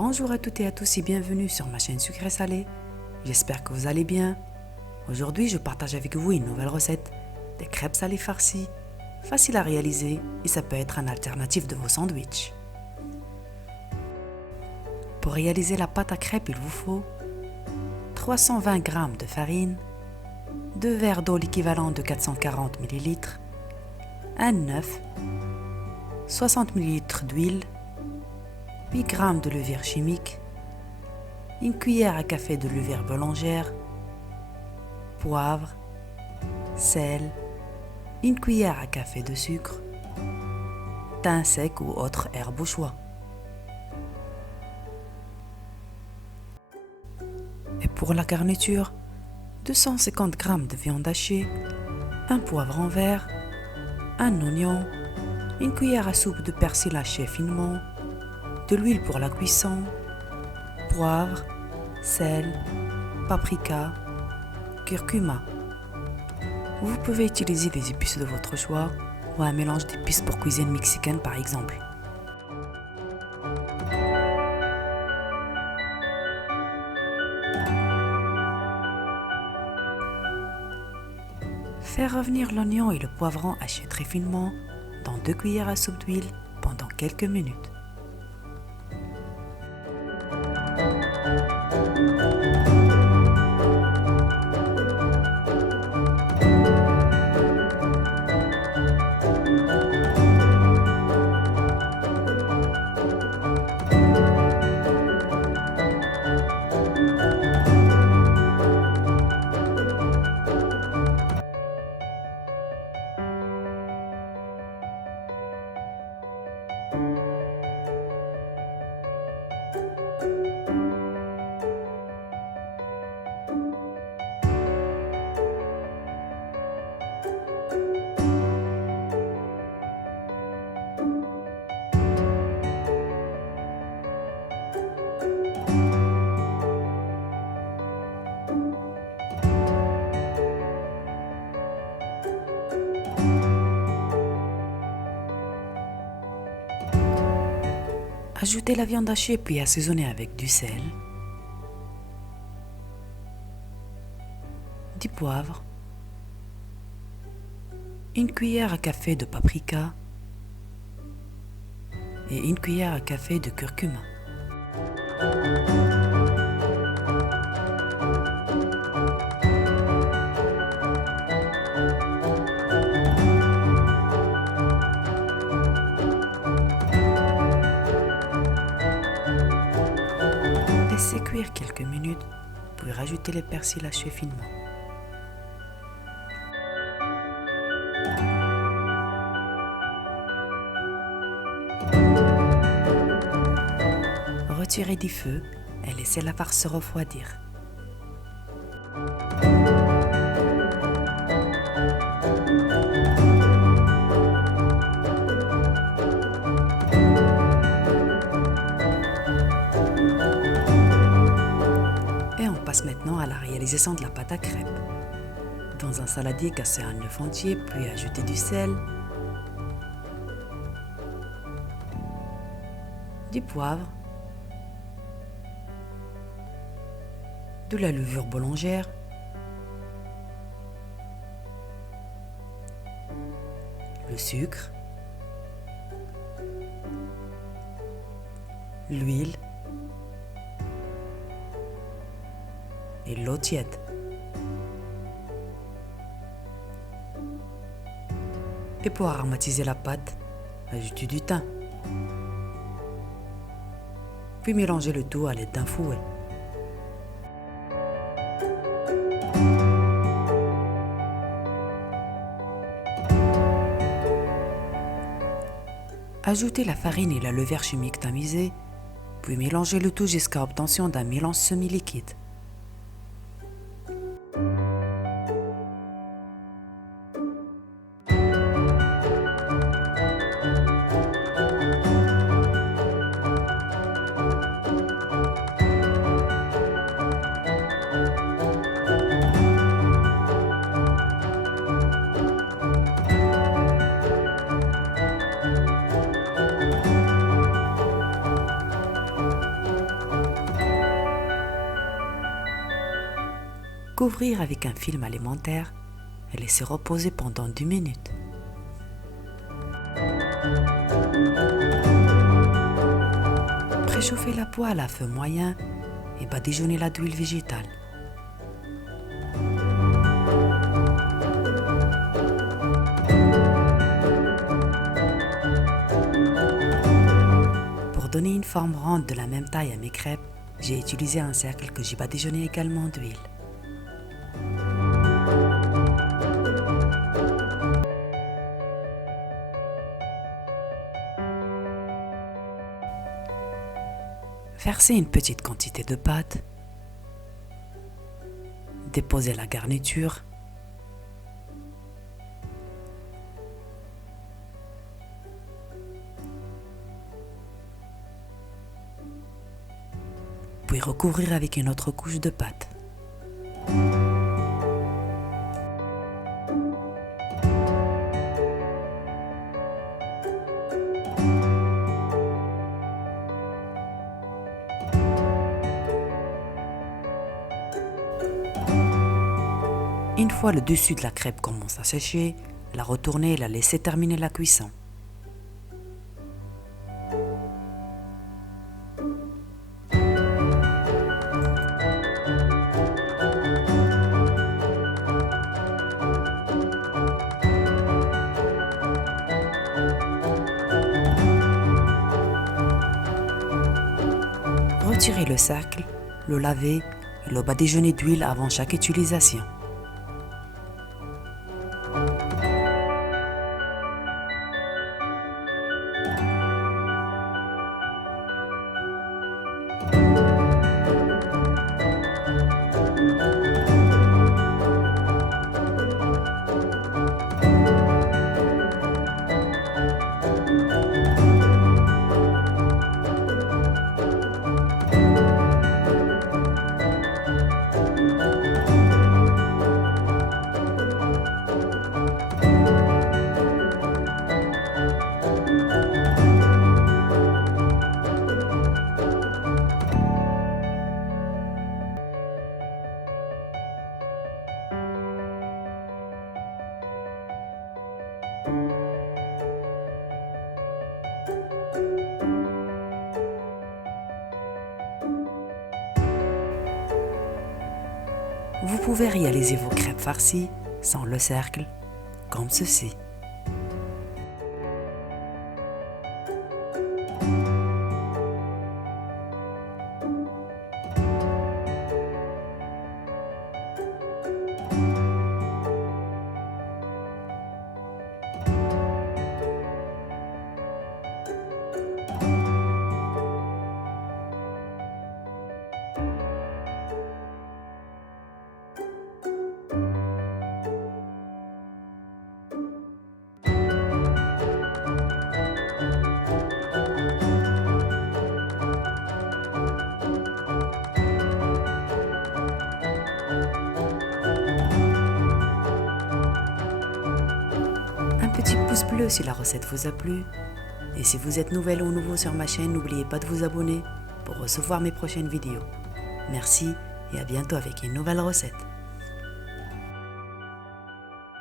Bonjour à toutes et à tous et bienvenue sur ma chaîne Sucré Salé. J'espère que vous allez bien. Aujourd'hui, je partage avec vous une nouvelle recette, des crêpes salées farcies, facile à réaliser et ça peut être un alternatif de vos sandwichs. Pour réaliser la pâte à crêpes, il vous faut 320 g de farine, 2 verres d'eau l'équivalent de 440 ml, un œuf, 60 ml d'huile, 8 g de levure chimique, une cuillère à café de levure boulangère, poivre, sel, une cuillère à café de sucre, thym sec ou autre herbe au choix. Et pour la garniture, 250 g de viande hachée, un poivre en verre, un oignon, une cuillère à soupe de persil haché finement, de l'huile pour la cuisson, poivre, sel, paprika, curcuma. Vous pouvez utiliser des épices de votre choix ou un mélange d'épices pour cuisine mexicaine par exemple. Faire revenir l'oignon et le poivron hachés très finement dans 2 cuillères à soupe d'huile pendant quelques minutes. Ajoutez la viande hachée puis assaisonnez avec du sel, du poivre, une cuillère à café de paprika et une cuillère à café de curcuma. Laissez cuire quelques minutes, puis rajoutez les persils hachés finement. Retirez du feu et laissez la farce se refroidir. Et on passe maintenant à la réalisation de la pâte à crêpes. Dans un saladier, cassez un œuf entier, puis ajoutez du sel, du poivre, de la levure boulangère, le sucre, l'huile et l'eau tiède. Et pour aromatiser la pâte, ajoutez du thym. Puis mélangez le tout à l'aide d'un fouet. Ajoutez la farine et la levure chimique tamisée, puis mélangez le tout jusqu'à l'obtention d'un mélange semi-liquide. Couvrir avec un film alimentaire et laisser reposer pendant 10 minutes. Préchauffez la poêle à feu moyen et badigeonnez-la d'huile végétale. Pour donner une forme ronde de la même taille à mes crêpes, j'ai utilisé un cercle que j'ai badigeonné également d'huile. Versez une petite quantité de pâte. Déposez la garniture. Puis recouvrir avec une autre couche de pâte. Une fois le dessus de la crêpe commence à sécher, la retournez et la laissez terminer la cuisson. Retirez le cercle, le lavez et le badigeonnez d'huile avant chaque utilisation. Vous pouvez réaliser vos crêpes farcies sans le cercle, comme ceci. Un petit pouce bleu si la recette vous a plu. Et si vous êtes nouvelle ou nouveau sur ma chaîne, n'oubliez pas de vous abonner pour recevoir mes prochaines vidéos. Merci et à bientôt avec une nouvelle recette.